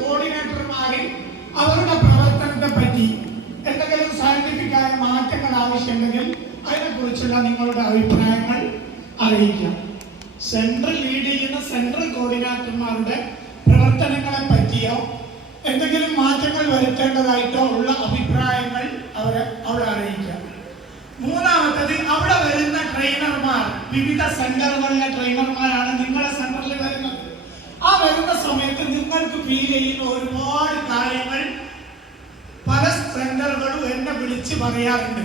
കോർഡിനേറ്റർമാരിൽ അവരുടെ പ്രവർത്തനത്തെ പറ്റി എന്തെങ്കിലും സയന്റിഫിക്കായ മാറ്റങ്ങൾ ആവശ്യമുണ്ടെങ്കിൽ അതിനെക്കുറിച്ചുള്ള നിങ്ങളുടെ അഭിപ്രായങ്ങൾ അറിയിക്കാം. സെൻട്രൽ ലീഡ് ചെയ്യുന്ന സെൻട്രൽ കോർഡിനേറ്റർമാരുടെ പ്രവർത്തനങ്ങളെ പറ്റിയോ എന്തെങ്കിലും മാറ്റങ്ങൾ വരുത്തേണ്ടതായിട്ടോ ഉള്ള അഭിപ്രായങ്ങൾ അവിടെ അറിയിക്കാം. മൂന്നാമത്തത്, അവിടെ വരുന്ന ട്രെയിനർമാർ വിവിധ സെന്ററുകളിലെ ട്രെയിനർമാരാണ് നിങ്ങളുടെ സെന്ററിൽ വരുന്നത്. ആ വരുന്ന സമയത്ത് നിങ്ങൾക്ക് ഫീൽ ചെയ്യുന്ന ഒരുപാട് കാര്യങ്ങൾ പല സെന്ററുകളും എന്നെ വിളിച്ച് പറയാറുണ്ട്.